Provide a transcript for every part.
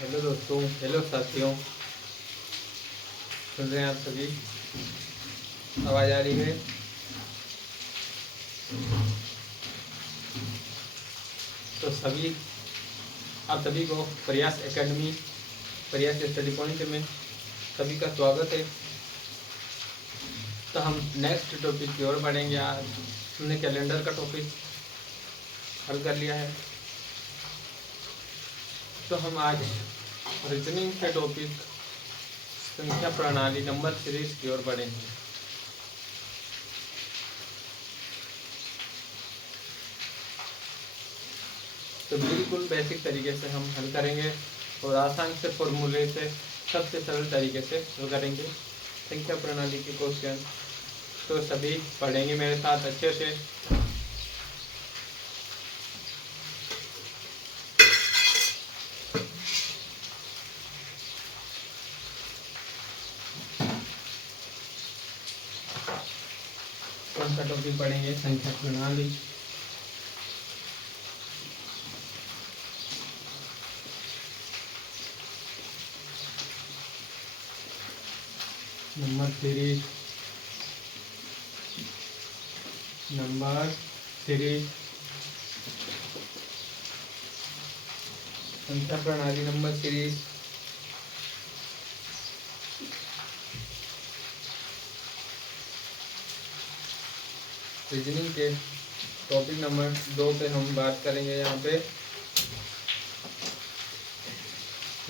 Hello दोस्तों, hello साथियों, सुन रहे हैं आप सभी? आवाज़ आ रही है? तो आप सभी को प्रयास एकेडमी, प्रयास स्टडी पॉइंट में सभी का स्वागत है। तो हम नेक्स्ट टॉपिक की ओर बढ़ेंगे। आज हमने कैलेंडर का टॉपिक हल कर लिया है, तो हम आज रीजनिंग के टॉपिक संख्या प्रणाली नंबर सीरीज की ओर बढ़ेंगे। तो बिल्कुल बेसिक तरीके से हम हल करेंगे और आसान से फॉर्मूले से सबसे सरल तरीके से हल करेंगे संख्या प्रणाली के क्वेश्चन। तो सभी पढ़ेंगे मेरे साथ अच्छे से। कौन सा टॉपिक पढ़ेंगे? संख्या प्रणाली। नंबर सीरीज, संख्या प्रणाली नंबर सीरीज। रीजनिंग के टॉपिक नंबर 2 पे हम बात करेंगे। यहाँ पे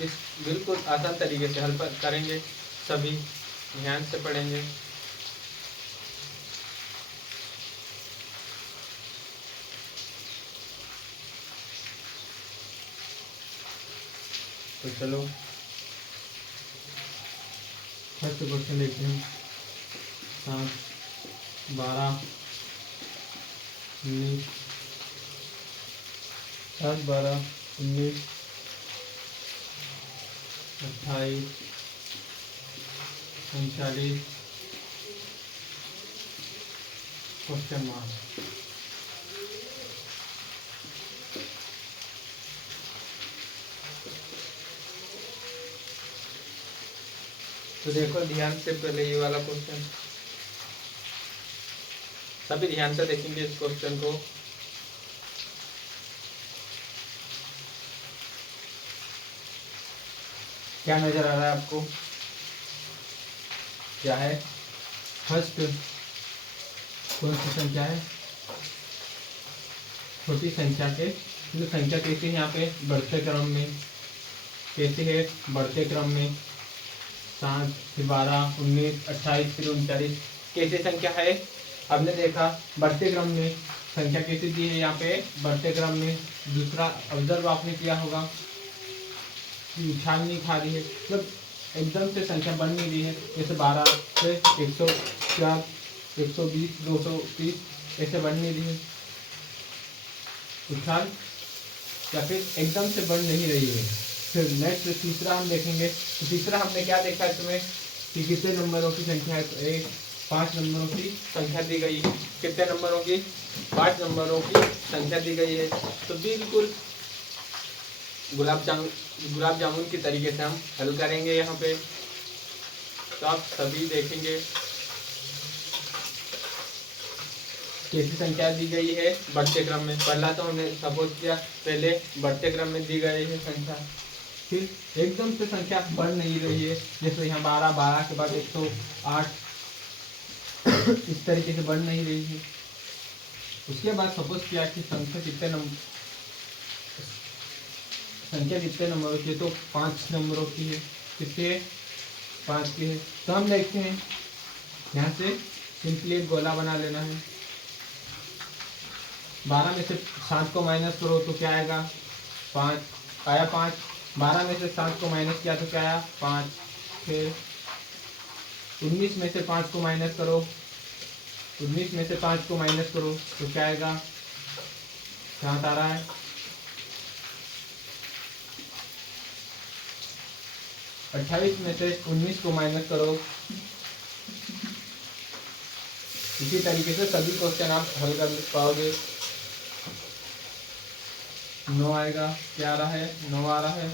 इस बिल्कुल आसान तरीके से हल करेंगे, सभी ध्यान से पढ़ेंगे। तो चलो फर्स्ट क्वेश्चन देखते हैं। 7, 12, 19, 7, 12, 19, 28, 39, क्वेश्चन मार्क। तो देखो ध्यान से पहले ये वाला क्वेश्चन, सभी ध्यान से देखेंगे इस क्वेश्चन को। क्या नजर आ रहा है आपको? क्या है? फर्स्ट कौन सी संख्या है? छोटी संख्या के, संख्या कैसे है यहाँ पे? बढ़ते क्रम में। कैसे है? बढ़ते क्रम में। 7, फिर 12, 19, 28, फिर 39। कैसे संख्या है? आपने देखा बढ़ते क्रम में संख्या कैसे दी है यहाँ पे? बढ़ते क्रम में। दूसरा ऑब्जर्व आपने किया होगा, उछाल नहीं खा रही है, मतलब एकदम से संख्या बन नहीं रही है। जैसे 12 से 104, 120, 230 ऐसे बन नहीं रही है उछाल, या फिर एकदम से बन नहीं रही है। फिर नेक्स्ट तीसरा हम देखेंगे। तो तीसरा हमने क्या देखा इसमें कि कितने नंबरों की संख्या है? तो 5 नंबरों की संख्या दी गई है। कितने नंबरों की? 5 नंबरों की संख्या दी गई है। तो बिल्कुल गुलाब जामुन की तरीके से हम हल करेंगे यहाँ पे। तो आप सभी देखेंगे कैसी संख्या दी गई है बढ़ते क्रम में। पहला तो हमने सपोज किया पहले बढ़ते क्रम में दी गई है संख्या, फिर एकदम से संख्या बढ़ नहीं रही है। जैसे यहाँ 12, 12 के बाद 108 इस तरीके से बढ़ नहीं रही है। उसके बाद सपोज किया कि संख्या कितने नंबरों की है? तो 5 नंबरों की है। कितनी है? 5 की है। तो हम देखते हैं यहाँ से सिंपली एक गोला बना लेना है। 12 में से 7 को माइनस करो तो क्या आएगा? 5 आया। 5 12 में से 7 को माइनस किया तो क्या आया? 5। फिर 19 में से 5 को माइनस करो, 19 में से 5 को माइनस करो तो क्या आएगा? 7 आ रहा है। 28 में से 19 को माइनस करो, इसी तरीके से सभी क्वेश्चन आप हल कर पाओगे। 9 आएगा, क्या आ रहा है, 9 आ रहा है।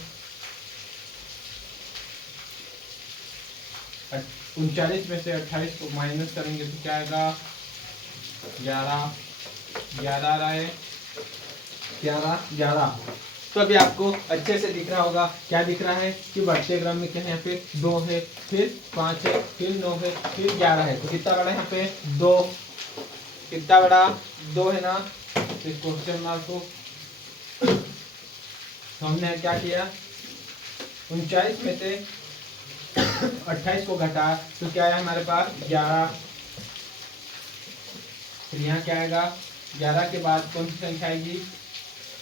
39 में से 28 को माइनस करेंगे तो क्या आएगा, 11 11 आ रहा है, 11। तो अभी आपको अच्छे से दिख रहा होगा, क्या दिख रहा है कि बढ़ते क्रम में क्या है, यहाँ पे 2 है, फिर 5 है, फिर 9 है, फिर 11 है। तो कितना बड़ा है यहाँ पे 2, कितना बड़ा 2 है ना। तो इस क्वेश्चन मार्क को हमने क्या किया, 39 में से 28 को घटा तो क्या है हमारे पास 11। फिर यहाँ क्या आएगा, 11 के बाद कौन सी संख्या आएगी,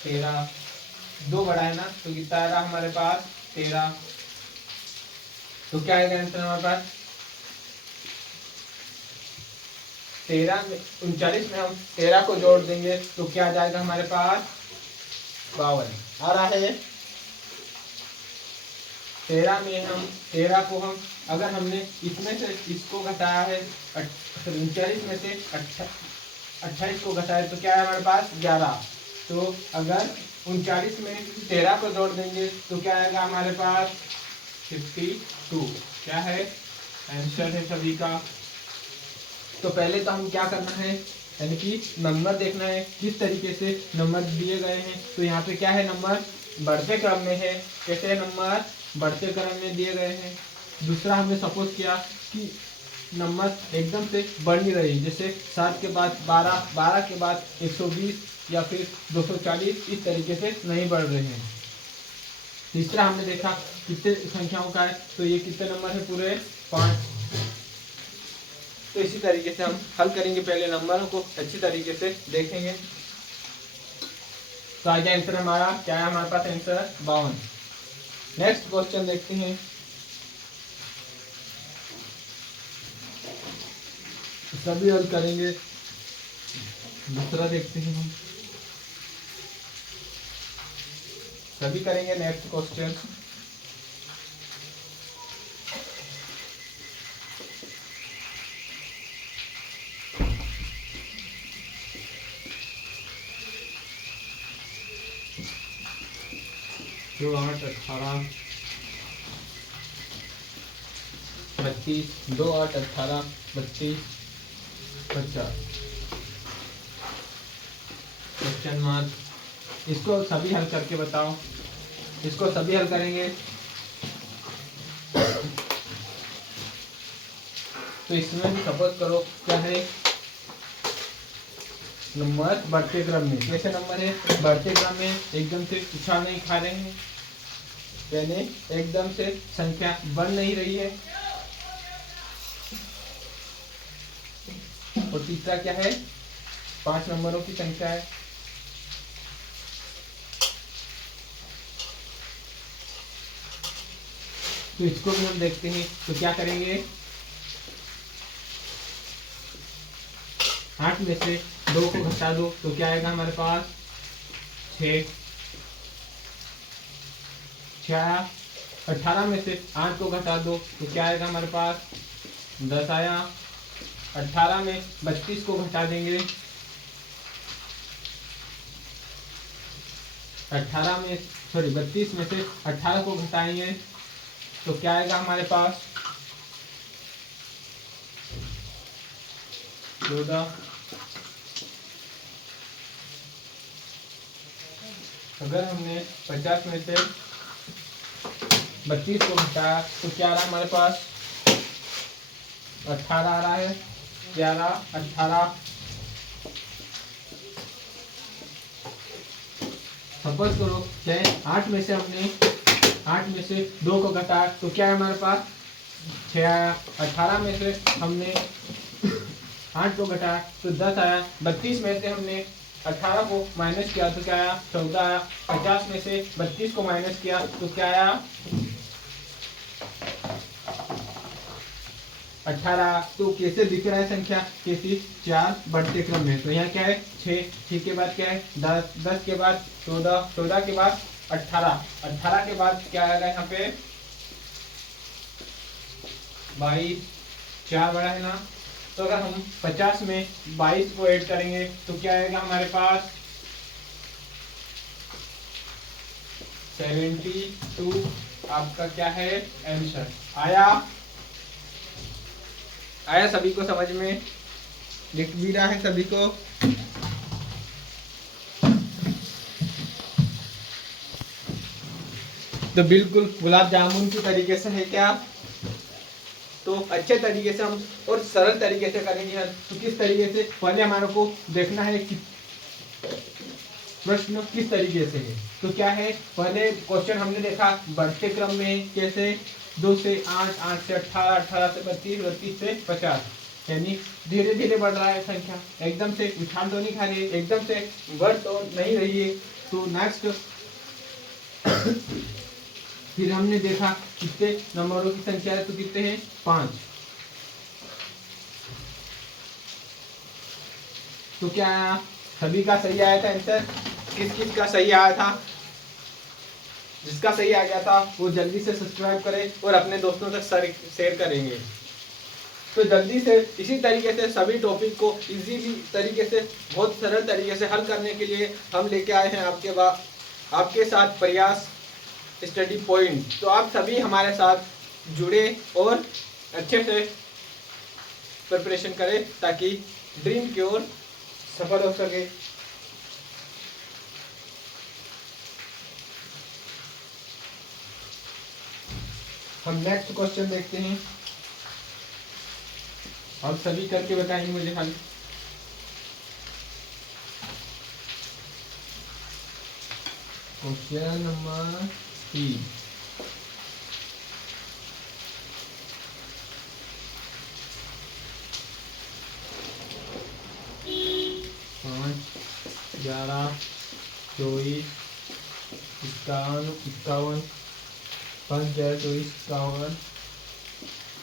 13। 2 बड़ा है ना, तो कितना आएगा हमारे पास 13। तो क्या आएगा आंसर हमारे पास 13 में 39 में हम 13 को जोड़ देंगे तो क्या आ जाएगा हमारे पास 52 आ रहा है। 13 में हम 13 को हम अगर हमने इसमें से इसको घटाया है 39 में से 28 को घटाया तो क्या है हमारे पास 11। तो अगर 39 में 13 को जोड़ देंगे तो क्या आएगा हमारे पास 52। क्या है आंसर है सभी का। तो पहले तो हम क्या करना है, यानी कि नंबर देखना है किस तरीके से नंबर दिए गए हैं। तो यहाँ पे क्या है, नंबर बढ़ते क्रम में है। कैसे है, नंबर बढ़ते क्रम में दिए गए हैं। दूसरा हमने सपोज किया कि नंबर एकदम से बढ़ नहीं रही, जैसे 7 के बाद 12, 12 के बाद 120 या फिर 240, इस तरीके से नहीं बढ़ रहे हैं। तीसरा हमने देखा कितने संख्याओं का है, तो ये कितने नंबर है, पूरे 5। तो इसी तरीके से हम हल करेंगे, पहले नंबरों को अच्छी तरीके से देखेंगे। तो आज आंसर हमारा क्या है, हमारे पास आंसर 52। नेक्स्ट क्वेश्चन देखते हैं। सभी हल करेंगे, दूसरा देखते हैं हम, सभी करेंगे नेक्स्ट क्वेश्चन। जो 8 18 32, 2 8 18 32 50 क्वेश्चन मार्क। इसको सभी हल करके बताओ, इसको सभी हल करेंगे। तो इसमें भी सपोज करो क्या है, नंबर बढ़ते क्रम में। कैसे नंबर है, बढ़ते क्रम में एकदम से उछाल नहीं खा रहे हैं, यानी एकदम से संख्या बढ़ नहीं रही है। और तीसरा क्या है, 5 नंबरों की संख्या है। तो इसको भी हम देखते हैं। तो क्या करेंगे, 8 में से 2 को घटा दो तो क्या आएगा हमारे पास 6। 18 में से 8 को घटा दो तो क्या आएगा हमारे पास 10 आया। 18 में 32 को घटा देंगे, 32 में से 18 को घटाएंगे तो क्या आएगा हमारे पास 14। अगर हमने 50 में से 32 को घटाया तो क्या आ रहा है हमारे पास 18 आ रहा है। 11 18। सपोज करो चाहे 8 में से हमने 8 में से 2 को घटाया तो क्या है हमारे पास 6 आया। 18 में से हमने 8 को घटाया तो 10 आया। 32 में से हमने 18 को माइनस किया तो क्या आया 14 आया। 50 में से 32 को माइनस किया तो क्या आया 18। तो कैसे दिख रहा है संख्या, कैसी 4 बढ़ते क्रम में। तो यहाँ क्या है 6, 6 के बाद क्या है 10, 10 के बाद 14, 14 के बाद 18, 18 के बाद क्या आएगा यहाँ पे 22। 4 बड़ा है ना, तो अगर हम 50 में 22 को ऐड करेंगे तो क्या आएगा हमारे पास 72। आपका क्या है आंसर। आया आया सभी को समझ में, लिख भी रहा है सभी को। तो बिल्कुल गुलाब जामुन की तरीके से है क्या। तो अच्छे तरीके से हम और सरल तरीके से करेंगे। तो किस तरीके से, पहले हमारे को देखना है कि प्रश्न किस तरीके से है। तो क्या है, पहले क्वेश्चन हमने देखा बढ़ते क्रम में कैसे 2 से 8, 8 से 18, 18 से 32, 32 से 50, यानी धीरे धीरे बढ़ रहा है संख्या, एकदम से उछाल तो नहीं खा रही है, एकदम से बढ़ तो नहीं रही है। तो नेक्स्ट फिर हमने देखा कितने नंबरों की संख्या है, तो कितने हैं 5। तो क्या आया, सभी का सही आया था आंसर। किस किस का सही आया था, जिसका सही आ गया था वो जल्दी से सब्सक्राइब करें और अपने दोस्तों तक शेयर करेंगे। तो जल्दी से इसी तरीके से सभी टॉपिक को इजीली तरीके से, बहुत सरल तरीके से हल करने के लिए हम लेके आए हैं आपके साथ प्रयास स्टडी पॉइंट। तो आप सभी हमारे साथ जुड़े और अच्छे से प्रिपरेशन करें ताकि ड्रीम की ओर सफल हो सके। हम नेक्स्ट क्वेश्चन देखते हैं, आप सभी करके बताएंगे मुझे हल। Question number 3, 5, 11, 24, 51, 51, 5, 11, 24,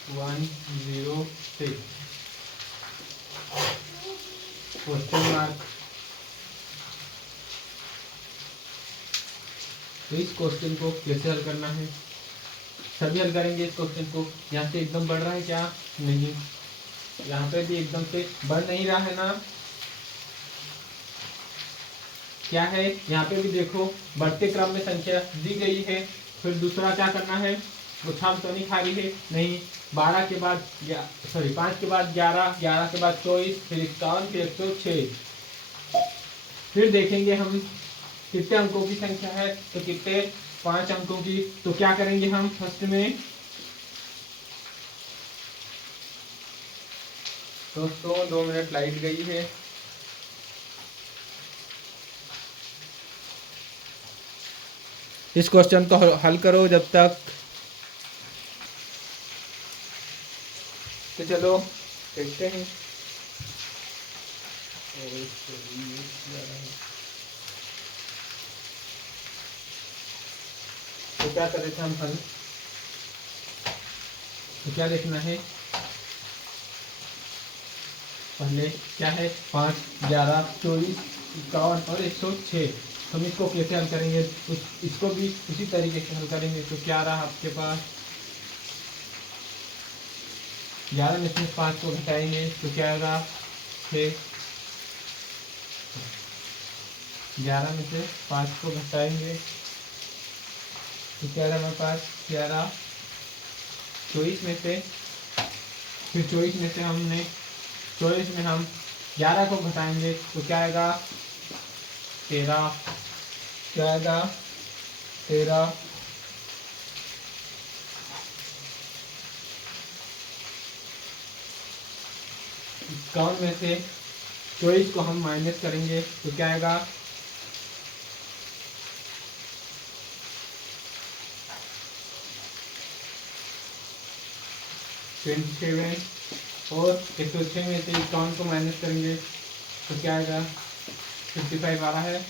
51, 106। Question mark. तो इस क्वेश्चन को कैसे हल करना है, सभी हल करेंगे इस क्वेश्चन को। यहाँ से एकदम बढ़ रहा है क्या, नहीं, यहाँ पे भी एकदम से बढ़ नहीं रहा है ना। क्या है, यहाँ पे भी देखो बढ़ते क्रम में संख्या दी गई है। फिर दूसरा क्या करना है, उछाल तो नहीं खा रही है, नहीं। 12 के बाद 5 के बाद 11, 11 के बाद 24, फिर 51, फिर 106। फिर देखेंगे हम कितने अंकों की संख्या है, तो कितने 5 अंकों की। तो क्या करेंगे हम फर्स्ट में, दोस्तों 2 मिनट लाइट गई है। इस क्वेश्चन को हल करो जब तक। तो चलो देखते हैं। तो क्या कर रहे थे हम हल, तो क्या देखना है, पहले क्या है 5, 11, 24, 51 और 106। हम इसको कैसे हल करेंगे, इसको भी उसी तरीके से हल करेंगे। तो क्या रहा आपके पास, 11 में से 5 को घटाएंगे तो क्या आएगा 6। 11 में से 5 को घटाएंगे तो क्या रहा हमारे पास 11। 24 में से, फिर 24 में से हमने 24 में हम 11 को घटाएंगे तो क्या आएगा 13। क्या आएगा 13। 51 में से 24 को हम माइनस करेंगे तो क्या आएगा 27। और 106 में से 51 को माइनस करेंगे तो क्या आएगा 55 आ रहा है।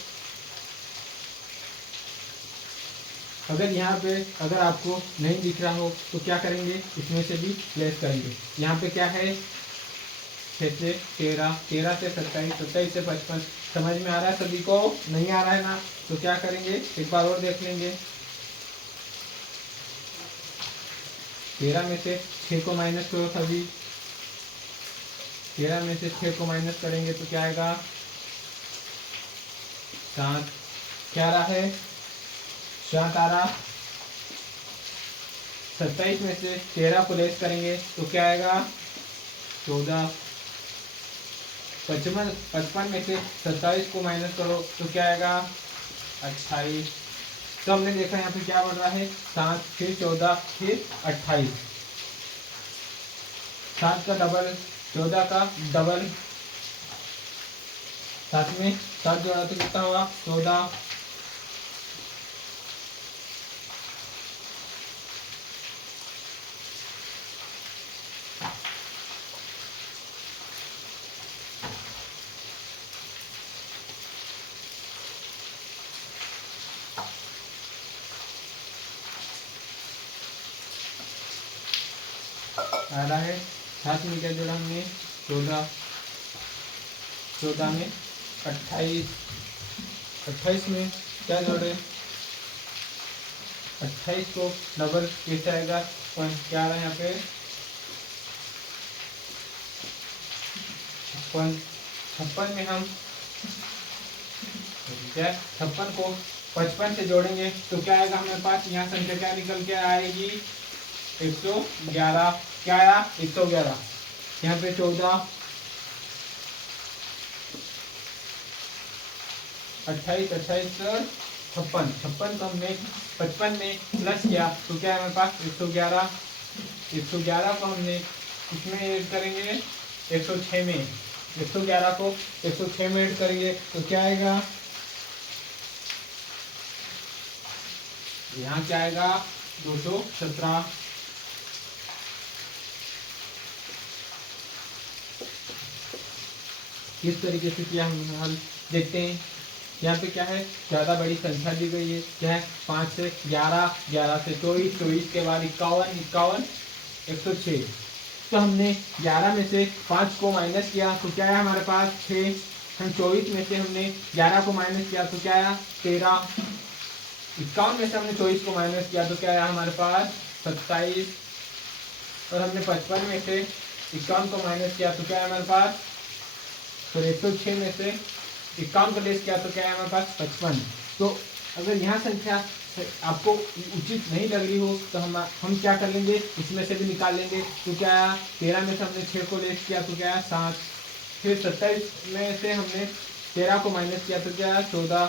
अगर यहाँ पे अगर आपको नहीं दिख रहा हो तो क्या करेंगे, इसमें से भी लेस करेंगे। यहाँ पे क्या है 6 से 13, 13 से 27, 27 से 55। समझ में आ रहा है सभी को, नहीं आ रहा है ना, तो क्या करेंगे एक बार और देख लेंगे। 13 में से 6 को माइनस करो सभी, 13 में से 6 को माइनस करेंगे तो क्या आएगा 7, क्या रहा है 7 आ रहा। 27 में से 13 को लेस करेंगे तो क्या आएगा 14। 55 में से 27 को माइनस करो तो क्या आएगा 28। तो हमने देखा यहाँ पे क्या बढ़ रहा है 7 फिर 14 फिर 28। 7 का डबल 14 का डबल, साथ में 7 जोड़ा तो कितना हुआ 14। आ रहा है साथ में क्या जोड़ा हमने 14, 14 में 28, 28 में क्या जोड़े 28 को डबल कैसे आएगा क्या आ रहा है यहाँ पे 56 में हम क्या 56 को 55 से जोड़ेंगे तो क्या आएगा हमारे पास यहाँ संख्या क्या निकल के आएगी 111। क्या आया 111। यहाँ पे 14, 28, 28 और 56, 56 को हमने 55 में प्लस किया तो क्या है हमारे पास 111। 111 को हमने किसमें ऐड करेंगे 106 में। 111 को 106 में ऐड करेंगे तो क्या आएगा यहाँ क्या आएगा 217। किस तरीके से किया हम हल देखते हैं। यहाँ पे क्या है ज़्यादा बड़ी संख्या दी गई है क्या है 5 से 11, 11 से 24, 24 के बाद 51, 51, 106। तो हमने 11 में से 5 को माइनस किया तो क्या है हमारे पास 6। हम 24 में से हमने 11 को माइनस किया तो क्या आया 13। 51 में से हमने 24 को माइनस किया तो क्या आया हमारे पास 27। और हमने 55 में से 51 को माइनस किया तो क्या है हमारे पास तो 106 में से 51 को लेस किया तो क्या है हमारे पास 55। तो अगर यहाँ संख्या आपको उचित नहीं लग रही हो तो हम क्या कर लेंगे इसमें से भी निकाल लेंगे तो क्या आया 13 में से हमने 6 को लेस किया तो क्या आया 7। फिर 27 में से हमने 13 को माइनस किया तो क्या आया 14।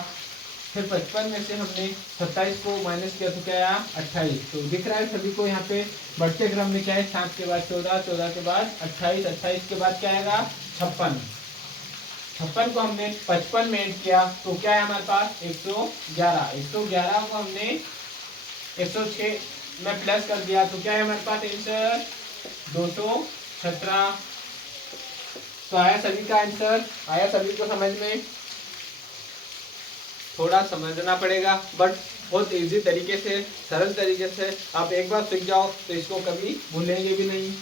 फिर 55 में से हमने 27 को माइनस किया तो क्या आया 28। तो दिख रहा है सभी को यहाँ पे बढ़ते क्रम में क्या है 7 के बाद 14, 14 के बाद 28, 28 के बाद क्या आएगा 56। 56 को हमने 55 में ऐड किया तो क्या है हमारे पास 111। 111 को हमने 106 में प्लस कर दिया तो क्या है हमारे पास आंसर 217। तो आया सभी का आंसर, आया सभी को समझ में। थोड़ा समझना पड़ेगा बट बहुत इजी तरीके से सरल तरीके से आप एक बार सीख जाओ तो इसको कभी भूलेंगे भी नहीं।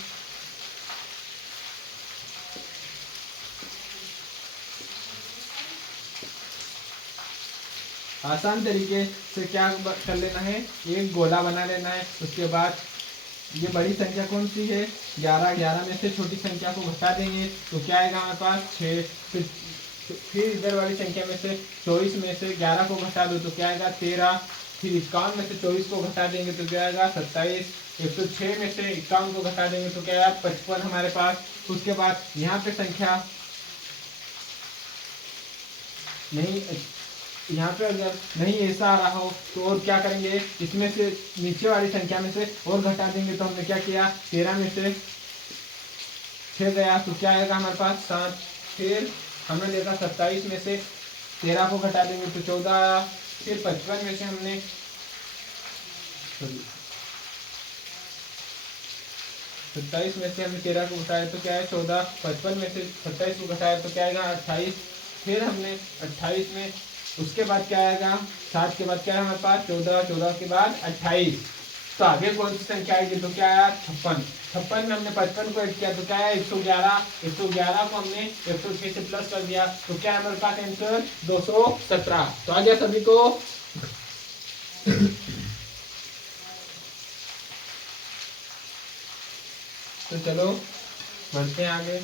आसान तरीके से क्या कर लेना है एक गोला बना लेना है। उसके बाद ये बड़ी संख्या कौन सी है 11, 11 में से छोटी संख्या को घटा देंगे तो क्या आएगा हमारे पास 6। फिर इधर वाली संख्या में से 24 में से 11 को घटा दो तो क्या आएगा 13। फिर 51 में से 24 को घटा देंगे तो क्या आएगा 27। 106 में से 51 को घटा देंगे तो क्या आएगा 55 हमारे पास। उसके बाद यहाँ पे संख्या नहीं, यहाँ पे अगर नहीं ऐसा आ रहा हो तो और क्या करेंगे इसमें से नीचे वाली संख्या में से और घटा देंगे। तो हमने क्या किया 13 में से 6 गया तो क्या आएगा हमारे पास 7। फिर हमने देखा 27 में से 13 को घटा देंगे तो 14 आया। फिर 55 में से हमने 27 में से हमने 13 को घटाया तो क्या है 14। 55 में से 27 को घटाया तो क्या आएगा 28। फिर हमने 28 में उसके बाद क्या आएगा 7 के बाद क्या है हमारे पास 14, 14 के बाद 28। तो आगे कौन सी संख्या आएगी तो क्या आया 56। 56 में हमने 55 को ऐड किया तो क्या है 111। 111 को हमने 106 से प्लस कर दिया तो क्या है हमारे पास आंसर 217। तो आ गया सभी को। तो चलो बढ़ते हैं आगे।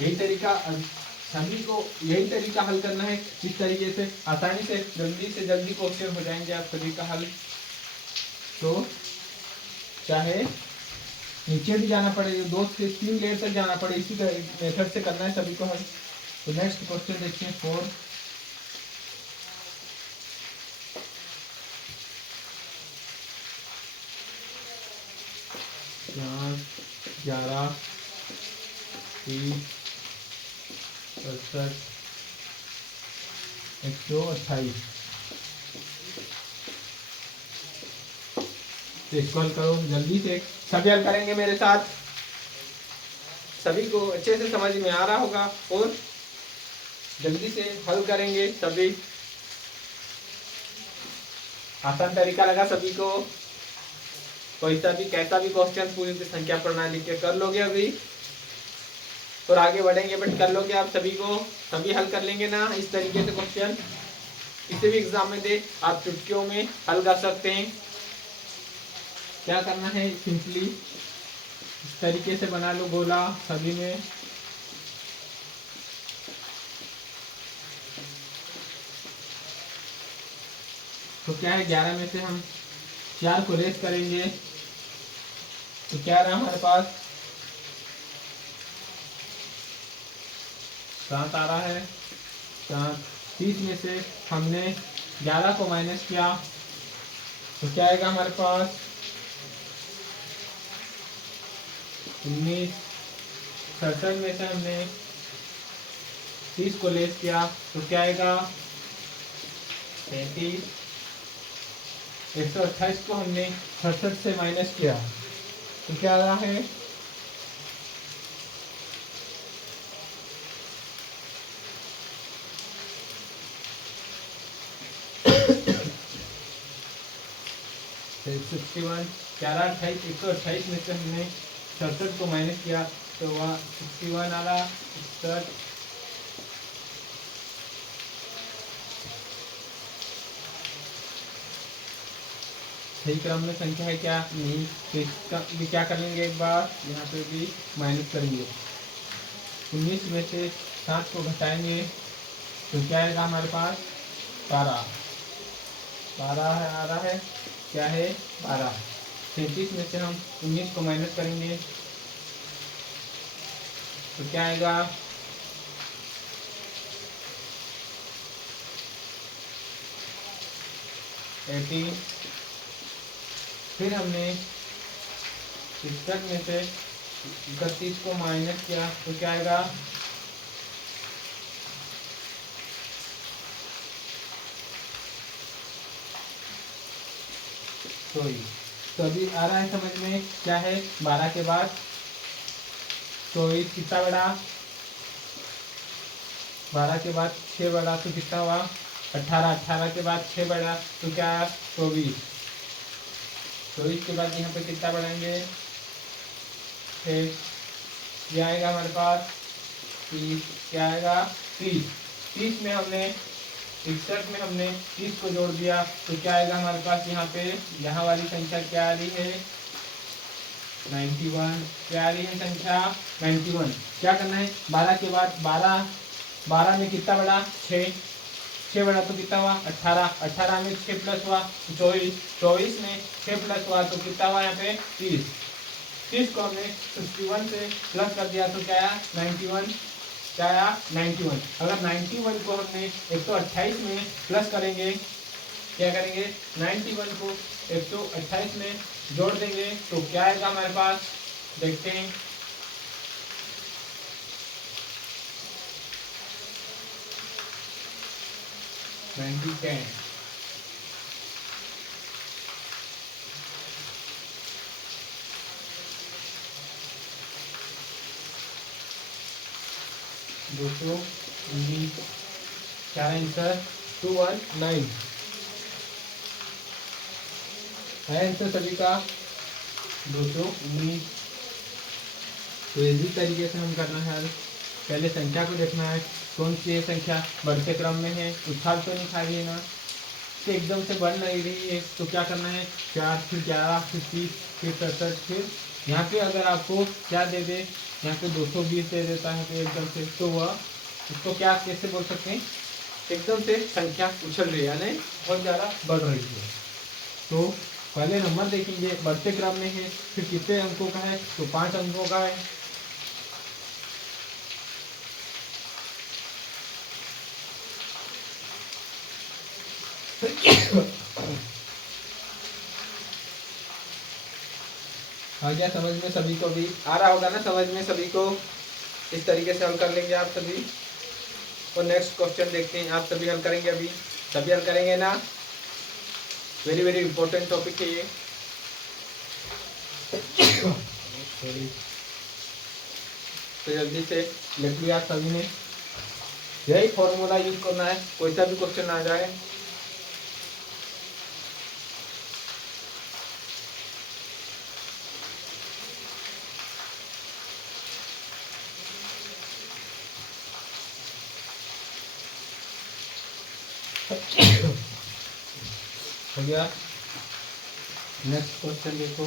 यही तरीका सभी को यही तरीका हल करना है। इस तरीके से आसानी से जल्दी क्वेश्चन हो जाएंगे आप सभी का हल। तो चाहे नीचे भी जाना पड़े, 2 से 3 लेयर तक जाना पड़े, इसी मेथड से करना है सभी को हल। तो नेक्स्ट क्वेश्चन देखते हैं 4। 11 30 67 128। तो इसको हल करो जल्दी से, सभी हल करेंगे मेरे साथ। सभी को अच्छे से समझ में आ रहा होगा और जल्दी से हल करेंगे सभी। आसान तरीका लगा सभी को? कोई सा भी कैसा भी क्वेश्चन पूरी संख्या प्रणाली के कर लोगे अभी और आगे बढ़ेंगे, बट कर लोगे आप सभी को, सभी हल कर लेंगे ना इस तरीके से क्वेश्चन? किसी भी एग्जाम में दे आप चुटकियों में हल कर सकते हैं। क्या करना है, सिंपली इस तरीके से बना लो गोला सभी में। तो क्या है, 11 में से हम 4 को रेस करेंगे तो क्या रहा हमारे पास 7 आ रहा है। 7 30 में से हमने 11 को माइनस किया तो क्या आएगा हमारे पास 19। 67 में से हमने 30 को लेस किया तो क्या आएगा 33। 128 को हमने 67 से माइनस किया तो क्या आ रहा है 61। 11 28 128 में से हमने 67 को माइनस किया तो वह 61 आ रहा 61। सही क्रम में संख्या है क्या? नहीं। तो इसका भी क्या करेंगे, एक बार यहाँ पे भी माइनस करेंगे। 19 में से 7 को घटाएंगे तो क्या आएगा हमारे पास 12। 12 है आ रहा है, क्या है 12। 33 में से हम 19 को माइनस करेंगे तो क्या आएगा 18। फिर हमने 61 में से 31 को माइनस किया तो क्या आएगा 24। तो अभी आ रहा है समझ में क्या है 12 के बाद 24 कितना बड़ा, 12 के बाद 6 बड़ा तो कितना हुआ 18। 18 के बाद 6 बड़ा तो क्या 24। 24 के बाद यहाँ पे कितना बढ़ाएंगे 6, ये आएगा हमारे पास 30। क्या आएगा 30। 30 में हमने 61 में हमने 30 को जोड़ दिया तो क्या आएगा हमारे पास यहाँ वाली संख्या क्या आ रही है 91। क्या आ रही है संख्या 91। क्या करना है 12 के बाद 12 में कितना बड़ा 6 बड़ा तो कितना हुआ 18। 18 में 6 प्लस हुआ 24। 24 में 6 प्लस हुआ तो कितना हुआ यहाँ पे 30। 30 को हमने 61 से प्लस कर दिया तो क्या आया 91। क्या आया 91। अगर 91 को हमने 128 में प्लस करेंगे, क्या करेंगे 91 को 128 में जोड़ देंगे तो क्या आएगा हमारे पास, देखते हैं। दोस्तों क्या आंसर 219 है आंसर सभी का 219। तो इसी तरीके से हम करना है, पहले संख्या को देखना है कौन सी संख्या बढ़ते क्रम में है, उछाल तो नहीं खा रही है ना, तो एकदम से बढ़ नहीं रही है तो क्या करना है 4 फिर 11 फिर 30 फिर 67 फिर यहाँ पे अगर आपको क्या दे दे यहाँ पे 220 दे देता है तो एकदम से, तो वह इसको क्या कैसे बोल सकते हैं, एकदम से संख्या उछल रही है यानी बहुत ज़्यादा बढ़ रही है। तो पहले नंबर देखेंगे बढ़ते क्रम में है, फिर कितने अंकों का है, तो 5 अंकों का है। आ गया समझ में सभी को, भी आ रहा होगा ना समझ में सभी को, इस तरीके से हल कर लेंगे आप सभी। और नेक्स्ट क्वेश्चन देखते हैं, आप सभी हल करेंगे, अभी सभी हल करेंगे ना, वेरी वेरी इंपॉर्टेंट टॉपिक है ये। तो जल्दी से लिख लिया सभी ने, यही फॉर्मूला यूज करना है, कोई सा भी क्वेश्चन आ जाए। हो गया, नेक्स्ट क्वेश्चन देखो।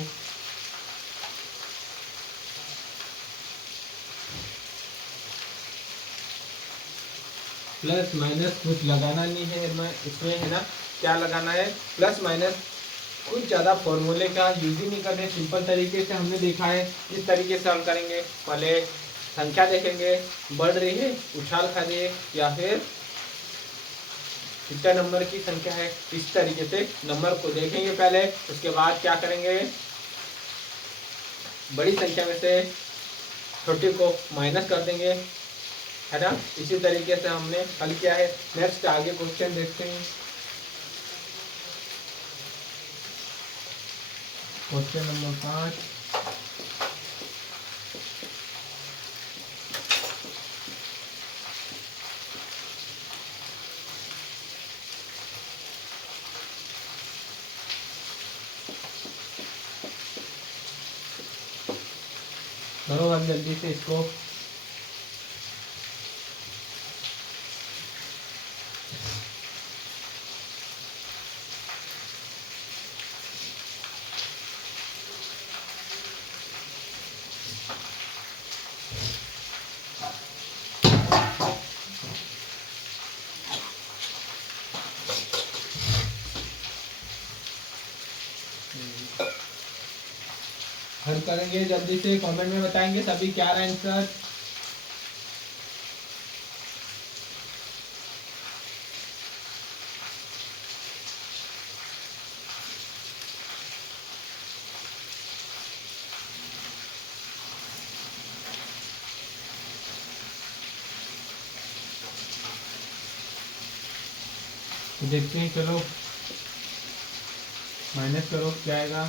प्लस माइनस कुछ लगाना नहीं है मैं इसमें, है ना, क्या लगाना है, प्लस माइनस कुछ ज़्यादा फॉर्मूले का यूज ही नहीं करने, सिंपल तरीके से हमने देखा है, इस तरीके से हल करेंगे। पहले संख्या देखेंगे, बढ़ रही है, उछाल खा रही है, या फिर कितना नंबर की संख्या है, इस तरीके से नंबर को देखेंगे पहले, उसके बाद क्या करेंगे, बड़ी संख्या में से छोटी को माइनस कर देंगे, है ना। इसी तरीके से हमने हल किया है। नेक्स्ट आगे क्वेश्चन देखते हैं, क्वेश्चन नंबर 5। करो हम जल्दी से इसको, हल करेंगे जल्दी से, कमेंट में बताएंगे सभी क्या आंसर। तो देखते हैं, चलो माइनस करो, क्या आएगा,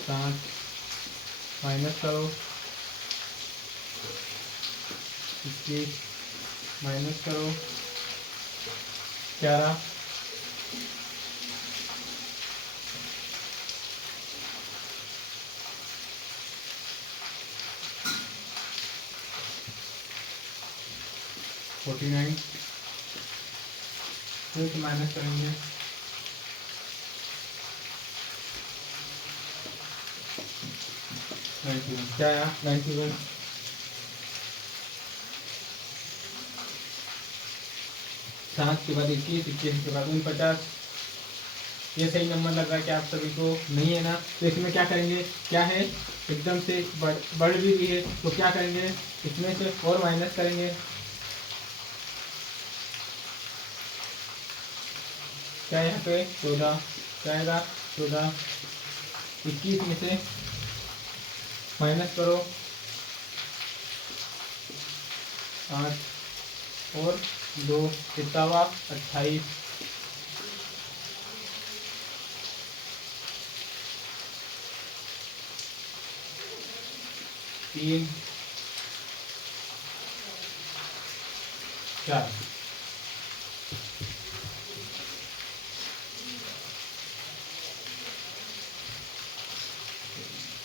7 माइनस करो 21 माइनस करो 11 49 फिर माइनस करेंगे 91, क्या आया 91, 7 के बाद 21, 21 के बाद 49। ये सही नंबर लग रहा है क्या आप सभी को, नहीं है ना। तो इसमें क्या करेंगे, क्या है, एकदम से बढ़ भी रही है, तो क्या करेंगे, इसमें से और माइनस करेंगे, क्या यहाँ पे 14, क्या आएगा 14, 21 में से माइनस करो 8 और 2 कितना हुआ 28, 3 4।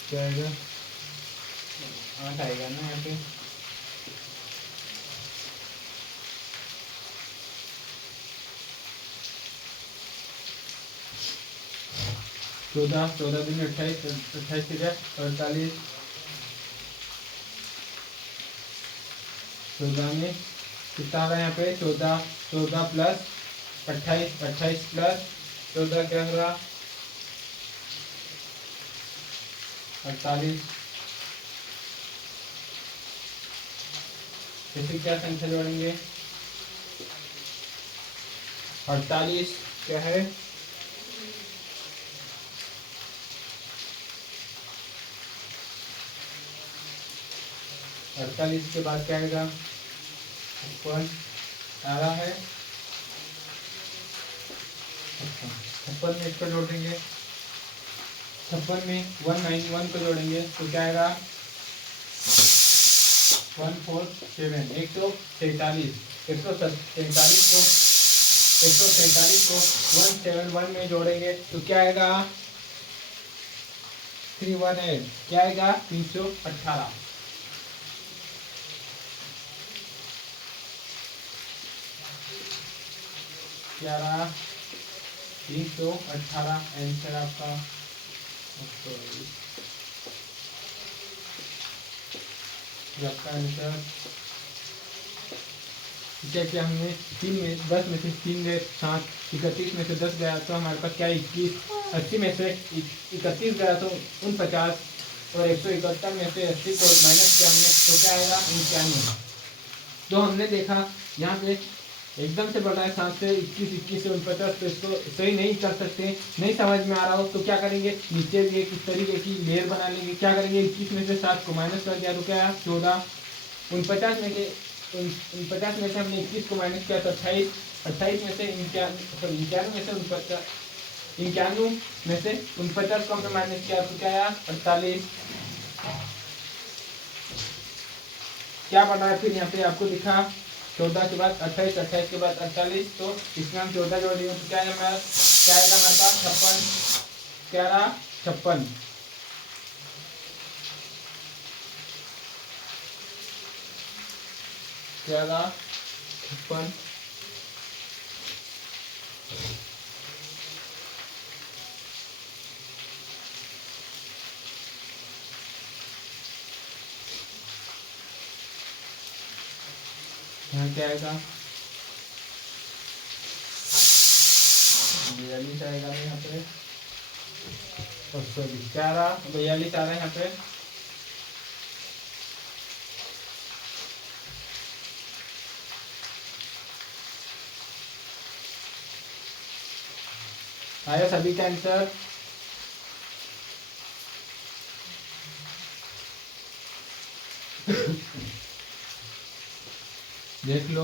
क्या आएगा 8 आएगा ना यहाँ पे, चौदह 14 दिन 28, 28 के 48, 14 में कितना आ रहा है यहाँ पे 14, 14 प्लस 28, 28 प्लस 14 क्या हो रहा 48। इसे क्या संख्या जोड़ेंगे 48 क्या है 48 के बाद क्या आएगा 56 आ रहा है 56 में इसको जोड़ेंगे 56 में 191 को जोड़ेंगे तो क्या आएगा 147 147 को 171 में जोड़ेंगे तो क्या आएगा 318 क्या आएगा 318। क्या रहा 318 आंसर आपका। आपका आंसर ठीक है। क्या हमने 3 में 10 में से 3 गए 7, 31 में से 10 गया तो हमारे पास क्या 21, 80 में से 31 गया तो 49 और 171 में से 80 को माइनस किया हमने तो क्या आएगा 91। तो हमने देखा यहाँ पे एकदम से बढ़ा है 7 से 21, 21 से 49 तो इसको सही नहीं कर सकते, नहीं समझ में आ रहा हो तो क्या करेंगे नीचे भी एक इस तरीके की लेयर बना लेंगे। क्या करेंगे 21 में से 7 को माइनस कर दिया तो क्या है 14, 49 में से 49 में से हमने 21 को माइनस किया तो 28, 28 में से 91 में से 91 में से 49 को हमने माइनस किया तो क्या आया 48। क्या बना है फिर यहाँ पे आपको लिखा 14 के बाद 28, 28 के बाद 48 तो इसमें हम 14 जोड़ दिए तो क्या आएगा हमारे पास 56, क्या रहा 56। क्या रहा 56। यहाँ क्या आएगा 42 आएगा यहाँ पे। सॉरी क्या रहा 42 आ रहा है यहाँ पे। आया सभी का आंसर। देख लो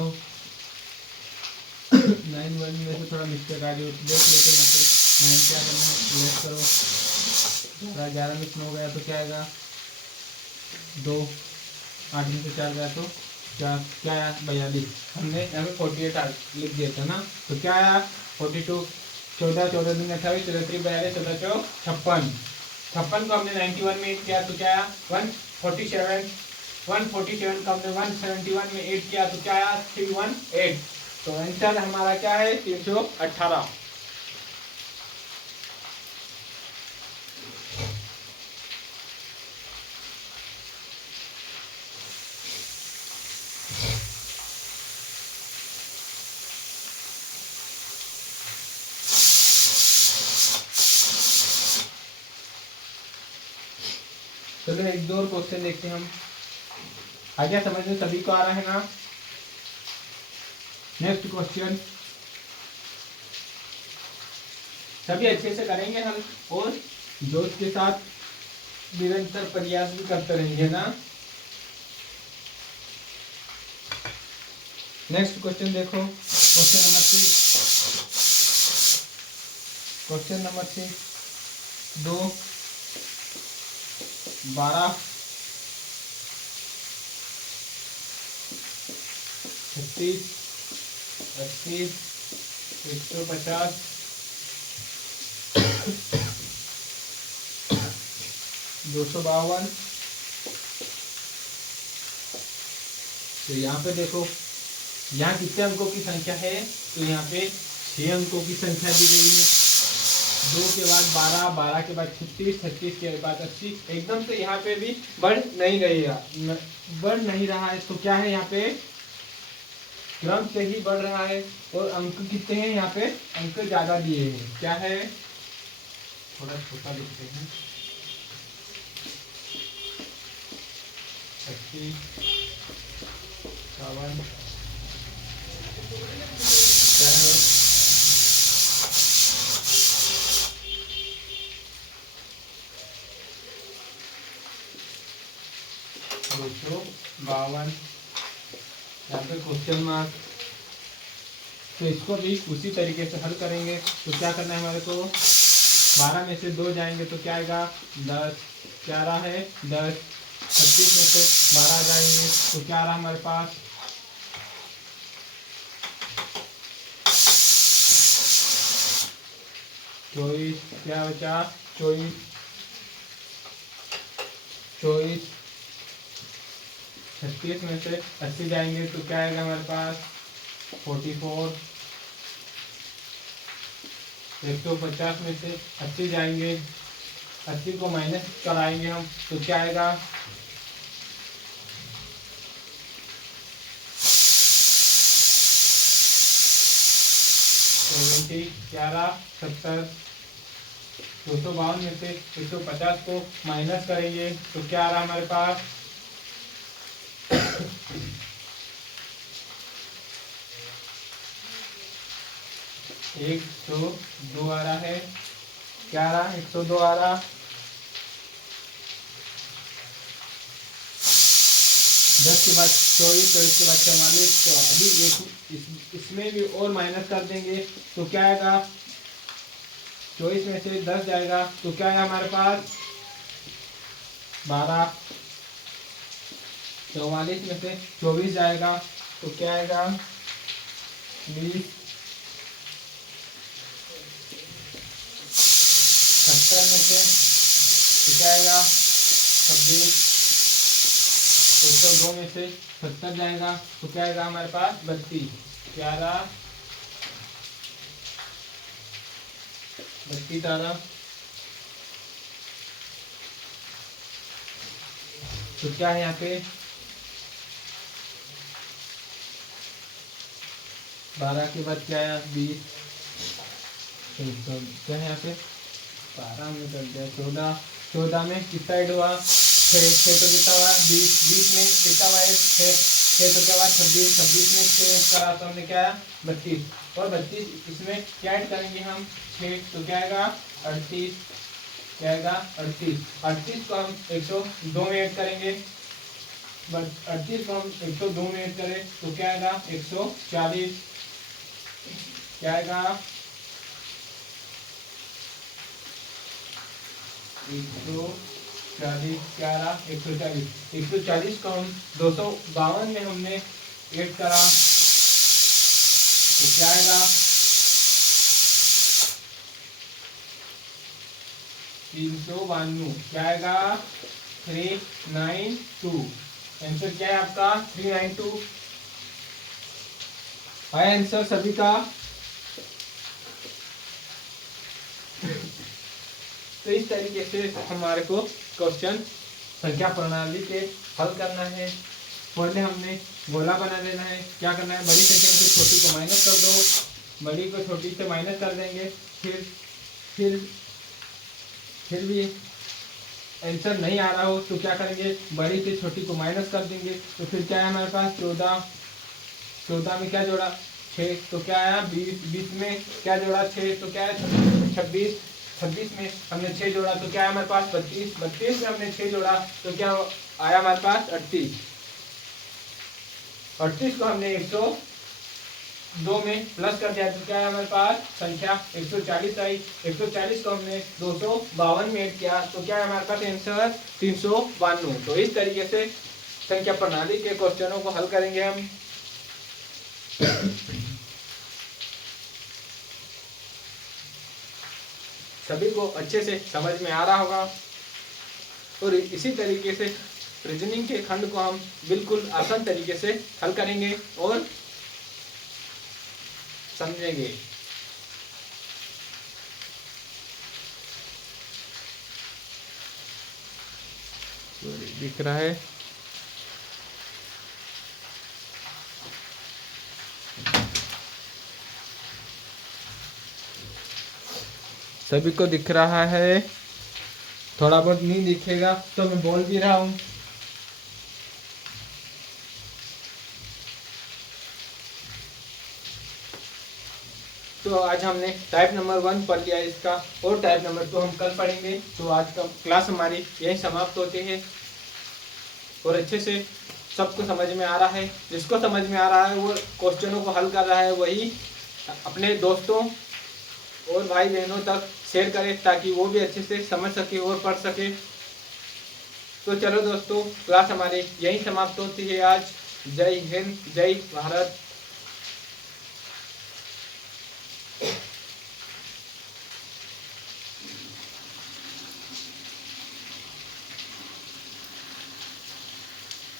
9 में से थोड़ा मिस्टेक आ रही हो तो देख लेते यहाँ पे 9 क्या करना है लेस करो 11 में हो गया तो क्या आएगा 2, 8 में से 4 गया तो क्या आया 42। हमने यहाँ पे 48 लिख दिया था ना तो क्या आया 42, 14, 14 दूनी 28, 14 3 42, 14 चौक 56। 56 को हमने 91 में 8 किया तो क्या आया 147, 147 का हमने 171 में 8 किया तो क्या आया 318। तो आंसर हमारा क्या है 318। चलो एक दो और क्वेश्चन देखते हैं हम। आ गया समझ में सभी को आ रहा है ना। नेक्स्ट क्वेश्चन सभी अच्छे से करेंगे हम और जोश के साथ निरंतर प्रयास भी करते रहेंगे ना। नेक्स्ट क्वेश्चन देखो क्वेश्चन नंबर 6 2 12 36 80 150 252। तो यहाँ पे देखो यहाँ कितने अंकों की संख्या है तो यहाँ पे 6 अंकों की संख्या दी गई है। 2 के बाद 12, 12 के बाद 36, 36 के बाद 80 एकदम से यहाँ पे भी बढ़ नहीं गई है। बढ़ नहीं रहा है तो क्या है यहाँ पे, क्रम से ही बढ़ रहा है। और अंक कितने हैं यहाँ पे, अंक ज्यादा दिए हैं, क्या है, थोड़ा छोटा लिखते हैं, 80, 51, क्या है, 252, यहाँ पे क्वेश्चन मार्क। तो इसको भी उसी तरीके से हल करेंगे। तो क्या करना है हमारे को, 12 में से 2 जाएंगे तो क्या आएगा 10, क्या रहा है 10, 36 में से 12 जाएंगे तो क्या रहा हमारे पास 24, क्या बचा 24, 36 में से 80 जाएंगे तो क्या आएगा हमारे पास 44, 150 में से 80 जाएंगे, 80 को माइनस कराएंगे हम तो क्या आएगा 70, क्या रहा 70, 252 में से 150 को माइनस करेंगे तो क्या आ रहा हमारे पास 102 आ रहा है, क्या आ रहा 102 आ रहा, 10 के बाद 24, 24 के बाद 44, तो अभी एक इसमें भी और माइनस कर देंगे तो क्या आएगा 24 में से 10 जाएगा तो क्या है हमारे पास 12, 44 में से 24 जाएगा तो क्या आएगा 20, 70 में से तो क्या आएगा 26, 102 में से 70 जाएगा तो क्या आएगा हमारे पास 32, 11, 32 आ रहा, तो क्या है यहाँ पे 12 के बाद क्या है 20, तो क्या है यहाँ पे 12 में कर दिया 14, 14 में कितना ऐड हुआ 6 तो कितना हुआ 20, 20 में कितना हुआ 6 तो क्या हुआ 26, 26 में 6 करा तो हमने क्या आया 32, और 32 इसमें क्या ऐड करेंगे हम 6 तो क्या आएगा 38, क्या आएगा 38, 38 को हम 102 में ऐड करेंगे, 38 को हम 102 में ऐड करें तो क्या आएगा 140, क्या आएगा 140, क्या रहा 140, 140 को हम 252 में हमने ऐड करा तो क्या आएगा 392, क्या आएगा 392, आंसर क्या है आपका 392, आया आंसर सभी का। तो इस तरीके से हमारे को क्वेश्चन संख्या प्रणाली के हल करना है। पहले हमने गोला बना लेना है, क्या करना है बड़ी संख्या में से छोटी को माइनस कर दो, बड़ी को छोटी से माइनस कर देंगे, फिर भी आंसर नहीं आ रहा हो तो क्या करेंगे बड़ी से छोटी को माइनस कर देंगे, तो फिर क्या है हमारे पास 14, 14 में क्या जोड़ा 6 तो क्या आया 20, 20 में क्या जोड़ा 6 तो क्या है 26, 26 में हमने 6 जोड़ा तो क्या है हमारे पास 32, 32 में हमने 6 जोड़ा तो क्या आया हमारे पास 38, 38 को हमने 102 में प्लस कर दिया तो क्या है हमारे पास संख्या 140 आई, 140 को हमने 252 में ऐड किया तो क्या है हमारे पास आंसर 392। तो इस तरीके से संख्या प्रणाली के क्वेश्चनों को हल करेंगे हम। सभी को अच्छे से समझ में आ रहा होगा, और इसी तरीके से रीजनिंग के खंड को हम बिल्कुल आसान तरीके से हल करेंगे और समझेंगे। दिख रहा है सभी को दिख रहा है? थोड़ा बहुत नहीं दिखेगा तो मैं बोल भी रहा हूँ। तो आज हमने टाइप नंबर 1 पढ़ लिया इसका, और टाइप नंबर 2 हम कल पढ़ेंगे। तो आज का क्लास हमारी यही समाप्त होती है। और अच्छे से सबको समझ में आ रहा है? जिसको समझ में आ रहा है वो क्वेश्चनों को हल कर रहा है, वही अपने दोस्तों और भाई बहनों तक शेयर करें ताकि वो भी अच्छे से समझ सके और पढ़ सके। तो चलो दोस्तों, क्लास हमारी यही समाप्त होती है आज। जय हिंद, जय भारत।